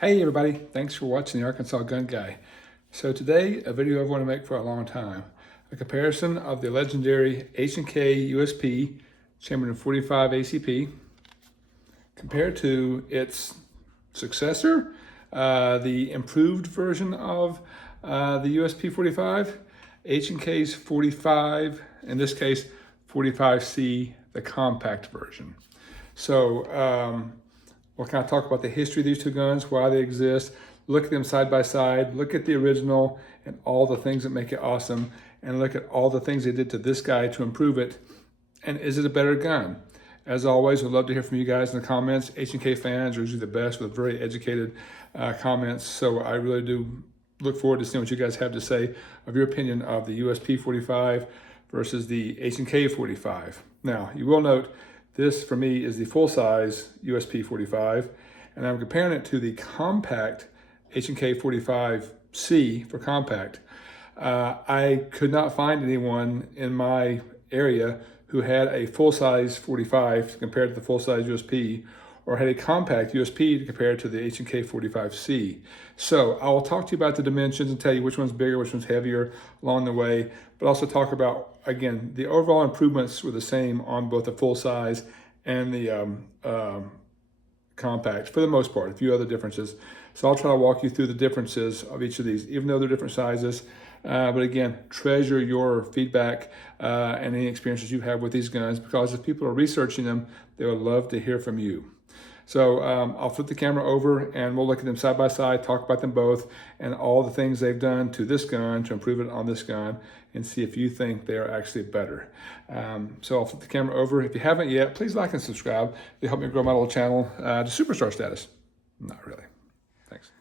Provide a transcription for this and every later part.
Hey everybody, thanks for watching the Arkansas Gun Guy. So today, a video I've wanted to make for a long time. A comparison of the legendary H&K USP chambered in 45 ACP compared to its successor, the improved version of the USP 45, H&K's 45, in this case 45C, the compact version. So we'll kind of talk about the history of these two guns, why they exist, look at them side by side, look at the original and all the things that make it awesome, and look at all the things they did to this guy to improve it. And is it a better gun? As always, we'd love to hear from you guys in the comments. H&K fans are usually the best with very educated comments. So I really do look forward to seeing what you guys have to say of your opinion of the USP 45 versus the H&K 45. Now, you will note this for me is the full-size USP 45, and I'm comparing it to the compact H&K 45C for compact. I could not find anyone in my area who had a full-size 45 compared to the full-size USP, or had a compact USP to compare to the H&K 45C. So I will talk to you about the dimensions and tell you which one's bigger, which one's heavier along the way, but also talk about, again, the overall improvements were the same on both the full-size and the compact for the most part, a few other differences. So I'll try to walk you through the differences of each of these, even though they're different sizes. But again, treasure your feedback and any experiences you have with these guns, because if people are researching them, they would love to hear from you. So I'll flip the camera over and we'll look at them side by side, talk about them both and all the things they've done to this gun to improve it on this gun, and see if you think they are actually better. So I'll flip the camera over. If you haven't yet, please like and subscribe. They help me grow my little channel to superstar status. Not really. Thanks.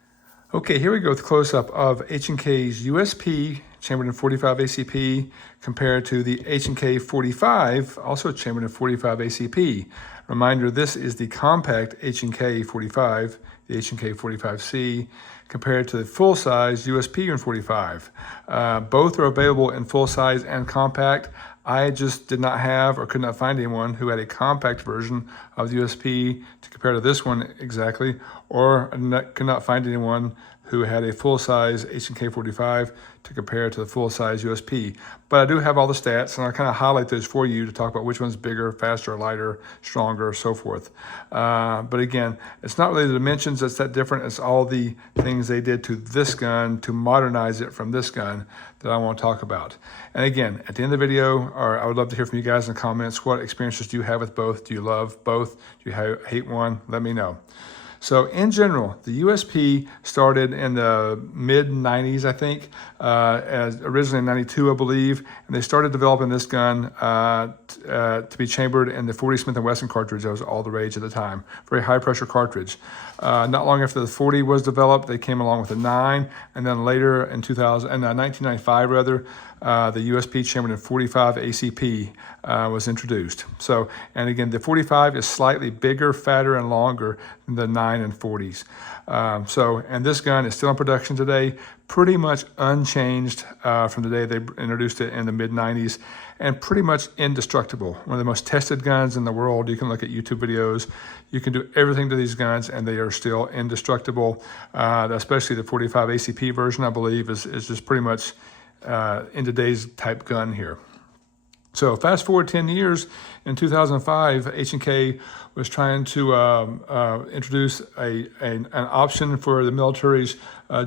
Okay, here we go with a close-up of H&K's USP chambered in 45 ACP compared to the H&K 45, also chambered in 45 ACP. Reminder, this is the compact H&K 45, the H&K 45C, compared to the full-size USP in 45. Both are available in full-size and compact. I just did not have or could not find anyone who had a compact version of the USP to compare to this one exactly, or could not find anyone who had a full-size H&K 45 to compare to the full-size USP. But I do have all the stats, and I'll kind of highlight those for you to talk about which one's bigger, faster, lighter, stronger, so forth. But again, it's not really the dimensions that's that different. It's all the things they did to this gun to modernize it from this gun that I want to talk about. And again, at the end of the video, or I would love to hear from you guys in the comments, what experiences do you have with both? Do you love both? Do you hate one? Let me know. So in general, the USP started in the mid-90s, I think, as originally in 92, I believe, and they started developing this gun to be chambered in the 40 Smith & Wesson cartridge. That was all the rage at the time. Very high-pressure cartridge. Not long after the 40 was developed, they came along with the 9, and then later in 1995, rather, the USP chambered in 45 ACP was introduced. So, and again, the 45 is slightly bigger, fatter, and longer than the 9 and 40s. And this gun is still in production today, pretty much unchanged from the day they introduced it in the mid-90s, and pretty much indestructible. One of the most tested guns in the world. You can look at YouTube videos. You can do everything to these guns, and they are still indestructible. Especially the 45 ACP version, I believe, is just pretty much in today's type gun here. So fast forward 10 years, in 2005, H&K was trying to introduce an option for the military's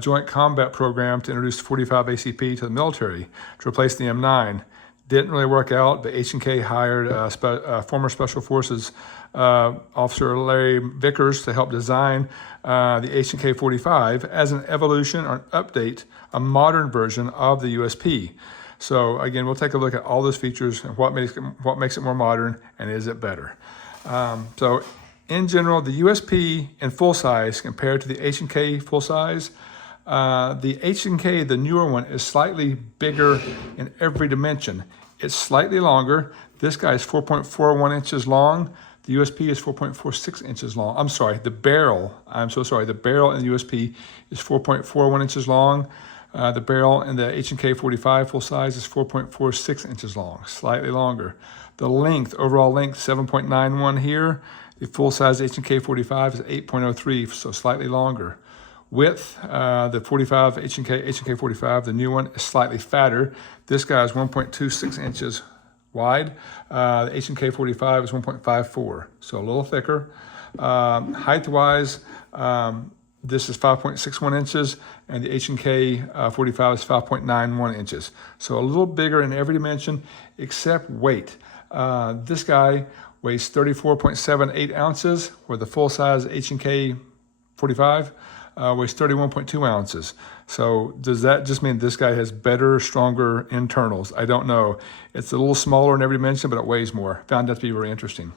Joint Combat Program to introduce 45 ACP to the military to replace the M9. Didn't really work out, but H&K hired former Special Forces Officer Larry Vickers to help design the H&K 45 as an evolution or an update, a modern version of the USP. So again, we'll take a look at all those features and what makes it more modern, and is it better. So in general, the USP in full size compared to the H&K full size, the H&K, the newer one, is slightly bigger in every dimension. It's slightly longer. This guy is 4.41 inches long. The USP is 4.46 inches long. I'm sorry, the barrel, I'm so sorry, the barrel in the USP is 4.41 inches long. The barrel in the H&K 45 full size is 4.46 inches long, slightly longer. The length, overall length, 7.91 here. The full size H&K 45 is 8.03, so slightly longer. Width, the 45 H&K 45, the new one, is slightly fatter. This guy is 1.26 inches wide. The H&K 45 is 1.54, so a little thicker. Height-wise, this is 5.61 inches, and the H&K 45 is 5.91 inches. So a little bigger in every dimension except weight. This guy weighs 34.78 ounces, where the full-size H&K 45 weighs 31.2 ounces. So does that just mean this guy has better, stronger internals? I don't know. It's a little smaller in every dimension, but it weighs more. Found that to be very interesting.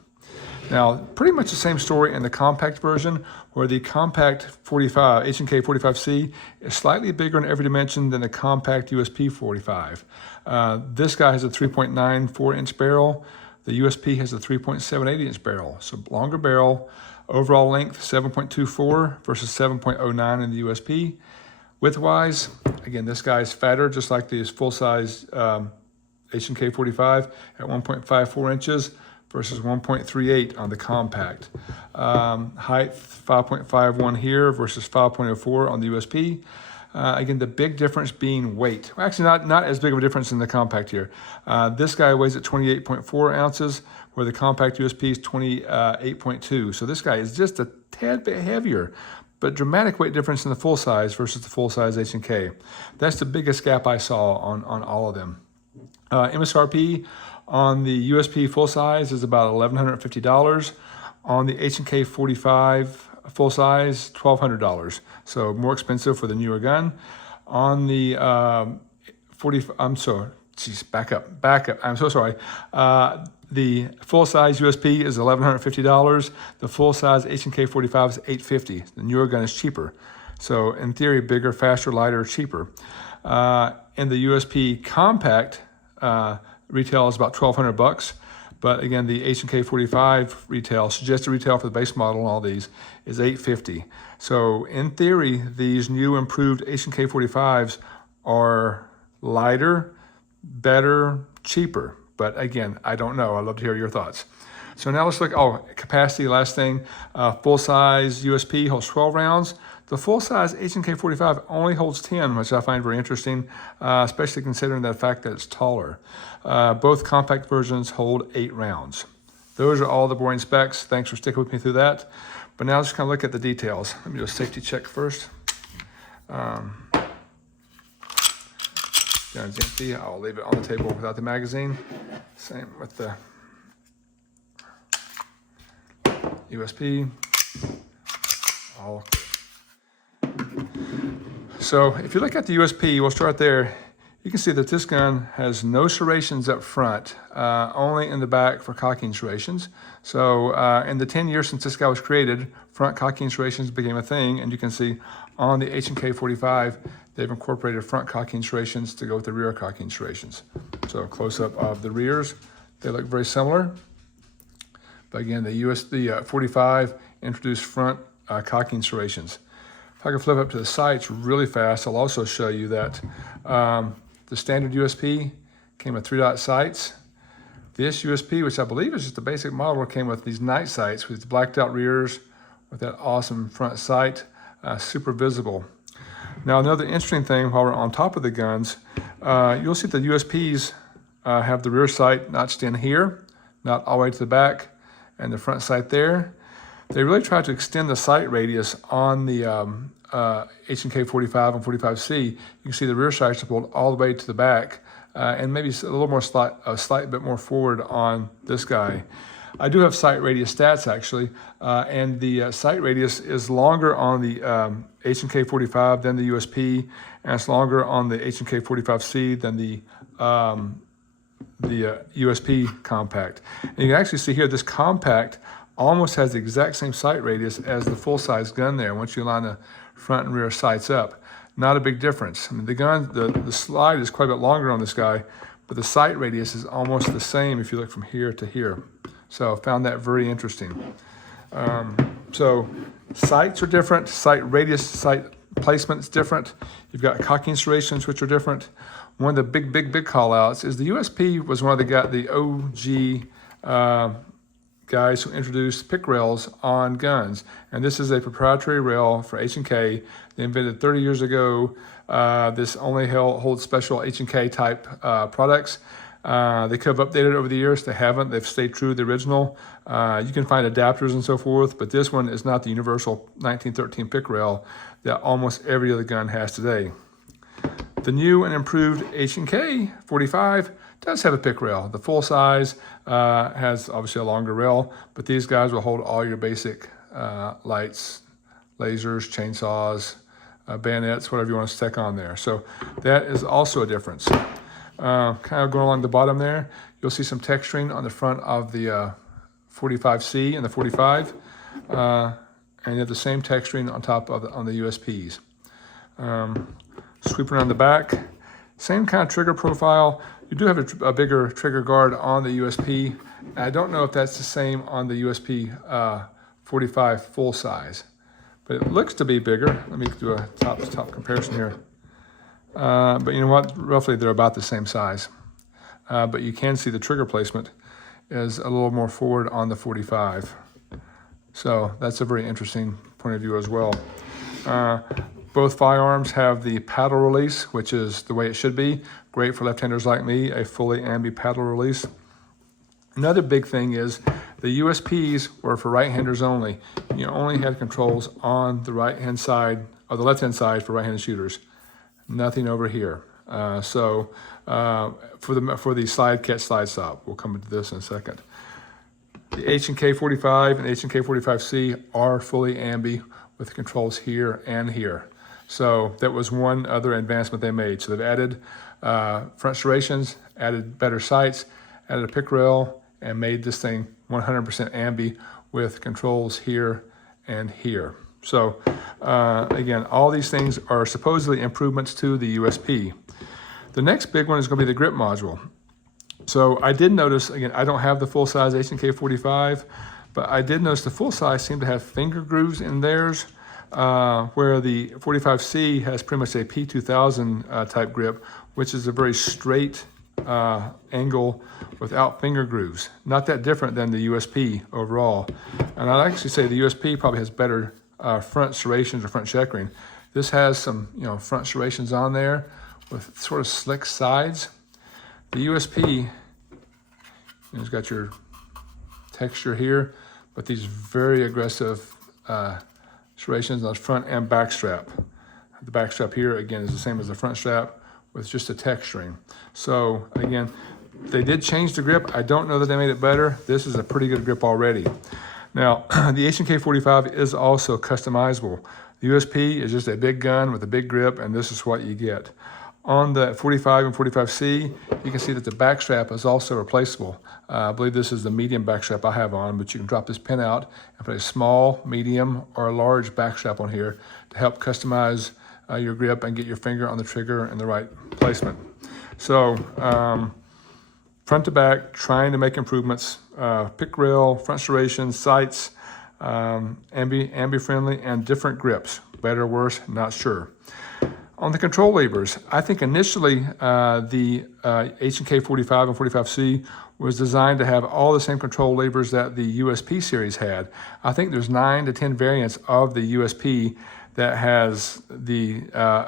Now, pretty much the same story in the compact version, where the compact 45, H&K 45C, is slightly bigger in every dimension than the compact USP 45. This guy has a 3.94 inch barrel. The USP has a 3.78 inch barrel, so longer barrel. Overall length, 7.24 versus 7.09 in the USP. Width-wise, again, this guy's fatter, just like the full-size H&K 45 at 1.54 inches versus 1.38 on the compact. Height, 5.51 here versus 5.04 on the USP. Again, the big difference being weight. Well, actually, not as big of a difference in the compact here. This guy weighs at 28.4 ounces, where the compact USP is 28.2. So this guy is just a tad bit heavier, but dramatic weight difference in the full size versus the full size H&K. That's the biggest gap I saw on all of them. MSRP on the USP full size is about $1,150. On the H&K 45 full size, $1,200. So more expensive for the newer gun. On the back up. I'm so sorry. The full size USP is $1,150. The full size H&K 45 is $850. The newer gun is cheaper. So in theory, bigger, faster, lighter, cheaper. And the USP compact retail is about $1,200. But again, the H&K 45 retail, suggested retail for the base model and all these, is $850. So in theory, these new improved H&K 45s are lighter, better, cheaper. But again, I don't know. I'd love to hear your thoughts. So now let's look, capacity, last thing. Full size USP holds 12 rounds. The full size H&K 45 only holds 10, which I find very interesting, especially considering the fact that it's taller. Both compact versions hold 8 rounds. Those are all the boring specs. Thanks for sticking with me through that. But now let's kind of look at the details. Let me do a safety check first. Gun's empty. I'll leave it on the table without the magazine. Same with the USP. All clear. So if you look at the USP, we'll start there. You can see that this gun has no serrations up front, only in the back for cocking serrations. So in the 10 years since this guy was created, front cocking serrations became a thing, and you can see on the H&K 45, they've incorporated front cocking serrations to go with the rear cocking serrations. So a close-up of the rears, they look very similar. But again, the 45 introduced front cocking serrations. If I can flip up to the sights really fast, I'll also show you that the standard USP came with 3-dot sights. This USP, which I believe is just a basic model, came with these night sights with blacked out rears with that awesome front sight, super visible. Now, another interesting thing while we're on top of the guns, you'll see the USPs have the rear sight notched in here, not all the way to the back, and the front sight there. They really tried to extend the sight radius on the H&K 45 and 45C. You can see the rear sights are pulled all the way to the back, and maybe a little more a slight bit more forward on this guy. I do have sight radius stats actually, and the sight radius is longer on the H&K 45 than the USP, and it's longer on the H&K 45C than the USP compact. And you can actually see here this compact almost has the exact same sight radius as the full-size gun there once you line the front and rear sights up. Not a big difference. I mean, the gun, the slide is quite a bit longer on this guy, but the sight radius is almost the same if you look from here to here. So I found that very interesting. So sights are different, sight radius, sight placement is different. You've got cocking serrations, which are different. One of the big call outs is the USP was one of the OG guys who introduced pick rails on guns. And this is a proprietary rail for H&K. They invented 30 years ago. This only holds special H&K type products. They could have updated over the years. They haven't. They've stayed true to the original. You can find adapters and so forth, but this one is not the universal 1913 pick rail that almost every other gun has today. The new and improved HK45 does have a pick rail. The full size has obviously a longer rail, but these guys will hold all your basic lights, lasers, chainsaws, bayonets, whatever you want to stick on there. So that is also a difference. Kind of going along the bottom there, you'll see some texturing on the front of the 45C and the 45, and you have the same texturing on top of on the USPs. Sweep around the back, same kind of trigger profile. You do have a bigger trigger guard on the USP. I don't know if that's the same on the USP 45 full size, but it looks to be bigger. Let me do a top comparison here. But you know what? Roughly they're about the same size. But you can see the trigger placement is a little more forward on the 45. So that's a very interesting point of view as well. Both firearms have the paddle release, which is the way it should be. Great for left-handers like me, a fully ambi paddle release. Another big thing is the USPs were for right-handers only. You only had controls on the right-hand side, or the left-hand side for right-handed shooters. Nothing over here. For the slide catch slide stop, we'll come into this in a second. The HK45 and HK45C are fully ambi with controls here and here. So that was one other advancement they made. So they've added front serrations, added better sights, added a pick rail, and made this thing 100% ambi with controls here and here. So again, all these things are supposedly improvements to the USP. The next big one is going to be the grip module. So I did notice, again, I don't have the full-size HK45, but I did notice the full-size seemed to have finger grooves in theirs, where the 45C has pretty much a P2000 type grip, which is a very straight angle without finger grooves. Not that different than the USP overall. And I'd actually say the USP probably has better front serrations or front checkering. This has some, front serrations on there with sort of slick sides. The USP, it's got your texture here, but these very aggressive serrations on the front and back strap. The back strap here, again, is the same as the front strap with just a texturing. So again, they did change the grip. I don't know that they made it better. This is a pretty good grip already. Now, the HK45 is also customizable. The USP is just a big gun with a big grip, and this is what you get. On the 45 and 45C, you can see that the back strap is also replaceable. I believe this is the medium back strap I have on, but you can drop this pin out and put a small, medium, or a large back strap on here to help customize your grip and get your finger on the trigger in the right placement. So, front to back, trying to make improvements. Pick rail, front serrations, sights, ambi friendly, and different grips. Better or worse, not sure. On the control levers, I think initially the HK45 and 45C was designed to have all the same control levers that the USP series had. I think there's 9 to 10 variants of the USP that has the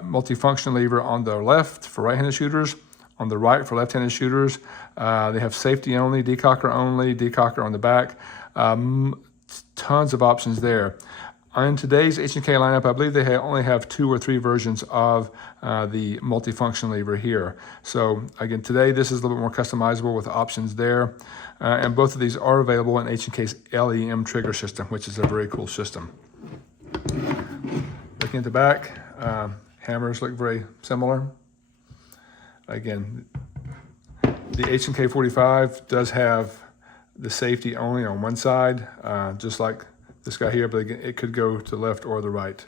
multifunction lever on the left for right-handed shooters, on the right for left-handed shooters. They have safety only, decocker on the back. Tons of options there. On today's H&K lineup, I believe they only have 2 or 3 versions of the multifunction lever here. So again, today this is a little bit more customizable with options there. And both of these are available in H&K's LEM trigger system, which is a very cool system. Looking at the back, hammers look very similar. Again, the H&K45 does have the safety only on one side, just like this guy here, but again, it could go to the left or the right.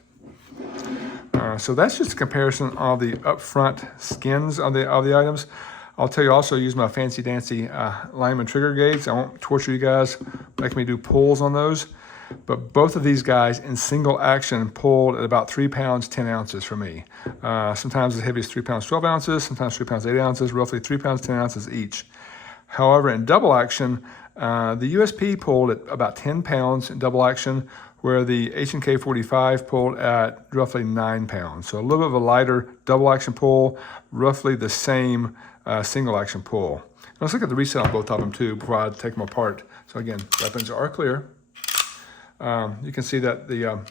So that's just a comparison of the upfront skins of the items. I'll tell you also, use my fancy dancy lineman trigger gauge. I won't torture you guys, making me do pulls on those. But both of these guys in single action pulled at about 3 pounds, 10 ounces for me. Sometimes as heavy as 3 pounds, 12 ounces, sometimes 3 pounds, 8 ounces, roughly 3 pounds, 10 ounces each. However, in double action, The USP pulled at about 10 pounds in double action, where the HK45 pulled at roughly 9 pounds. So a little bit of a lighter double action pull, roughly the same single action pull. Let's look at the reset on both of them too before I take them apart. So again, weapons are clear. You can see that the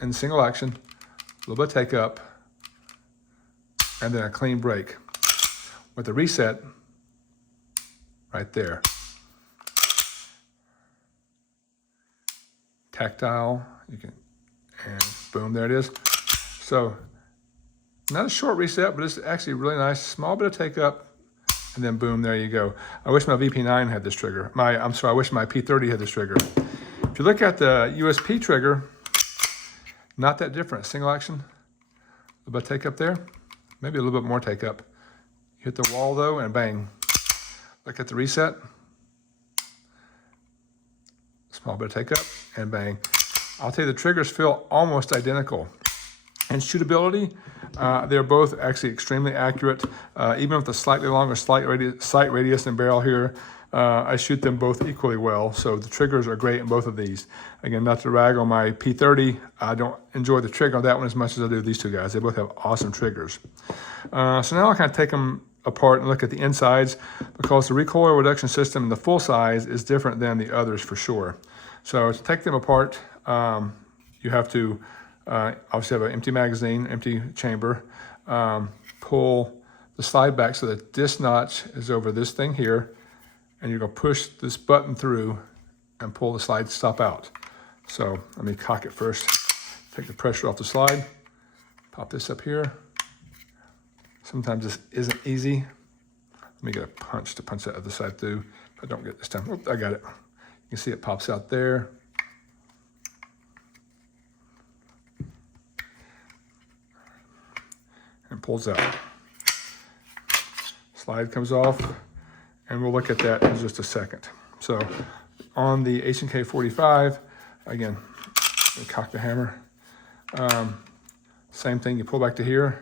in single action, a little bit of take up, and then a clean break. With the reset, right there. Tactile, you can, and boom, there it is. So, not a short reset, but it's actually really nice. Small bit of take up, and then boom, there you go. I wish my VP9 had this trigger. I wish my P30 had this trigger. If you look at the USP trigger, not that different. Single action, a little bit of take up there, maybe a little bit more take up. Hit the wall though, and bang. Look at the reset. Small bit of take up, and bang. I'll tell you, the triggers feel almost identical. And shootability, they're both actually extremely accurate. Even with the slightly longer sight radius and barrel here, I shoot them both equally well. So the triggers are great in both of these. Again, not to rag on my P30, I don't enjoy the trigger on that one as much as I do these two guys. They both have awesome triggers. So now I'll kind of take them apart and look at the insides, because the recoil reduction system in the full size is different than the others for sure. So to take them apart, you have to obviously have an empty magazine, empty chamber, pull the slide back so that this notch is over this thing here, and you're gonna push this button through and pull the slide stop out. So let me cock it first, take the pressure off the slide, pop this up here. Sometimes this isn't easy. Let me get a punch to punch that other side through. If I don't get it this time, oh, I got it. You can see it pops out there. And pulls out. Slide comes off, and we'll look at that in just a second. So on the HK45, again, cock the hammer. Same thing, you pull back to here,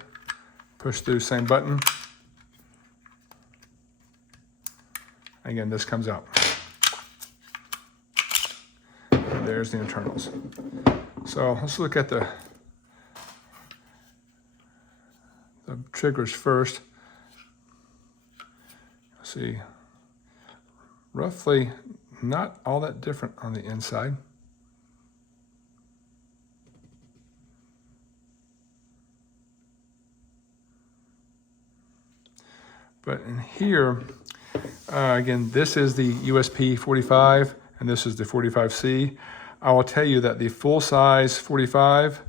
push through, same button. Again, this comes out. And there's the internals. So let's look at the triggers first. See, roughly not all that different on the inside. But in here, again, this is the USP 45 and this is the 45C. I will tell you that the full size 45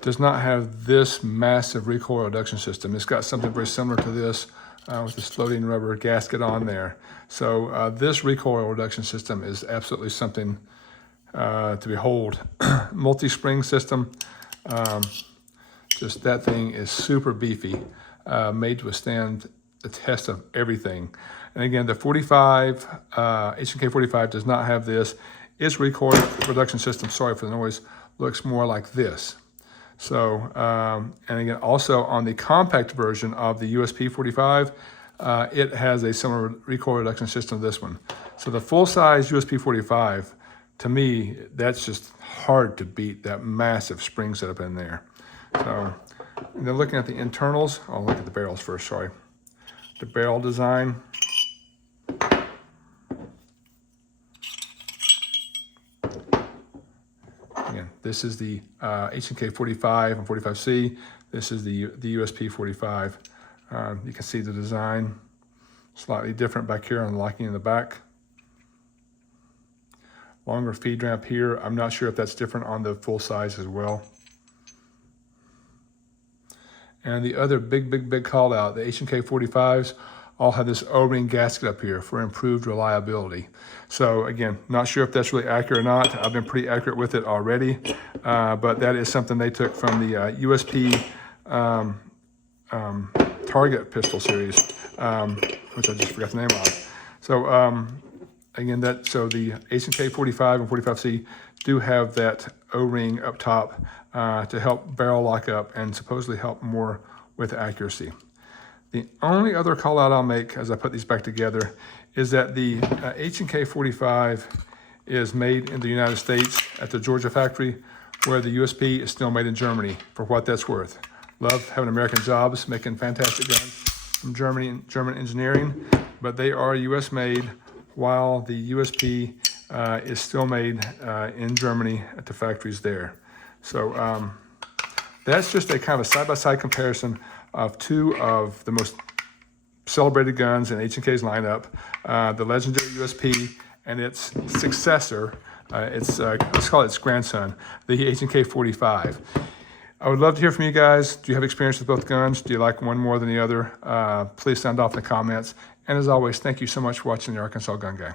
does not have this massive recoil reduction system. It's got something very similar to this with this floating rubber gasket on there. So this recoil reduction system is absolutely something to behold. Multi-spring system, just that thing is super beefy, made to withstand the test of everything. And again, the 45, HK45 does not have this. Its recoil reduction system, sorry for the noise, looks more like this. So, and again, also on the compact version of the USP 45, it has a similar recoil reduction system to this one. So the full-size USP 45, to me, that's just hard to beat, that massive spring setup in there. So, and then looking at the internals, I'll look at the barrels first, sorry. The barrel design. Again, this is the HK45 and 45C. This is the USP 45. You can see the design slightly different back here on the locking in the back. Longer feed ramp here. I'm not sure if that's different on the full size as well. And the other big call out, the HK45s all have this O-ring gasket up here for improved reliability. So again, not sure if that's really accurate or not. I've been pretty accurate with it already, but that is something they took from the USP Target pistol series, which I just forgot the name of. So again, so the HK45 and 45C do have that O-ring up top to help barrel lock up and supposedly help more with accuracy. The only other call out I'll make as I put these back together is that the HK45 is made in the United States at the Georgia factory, where the USP is still made in Germany, for what that's worth. Love having American jobs, making fantastic guns from Germany and German engineering, but they are US made, while the USP is still made in Germany at the factories there. So that's just a kind of a side-by-side comparison of two of the most celebrated guns in H&K's lineup, the legendary USP and its successor, let's call it its grandson, the HK45. I would love to hear from you guys. Do you have experience with both guns? Do you like one more than the other? Please sound off in the comments. And as always, thank you so much for watching the Arkansas Gun Guy.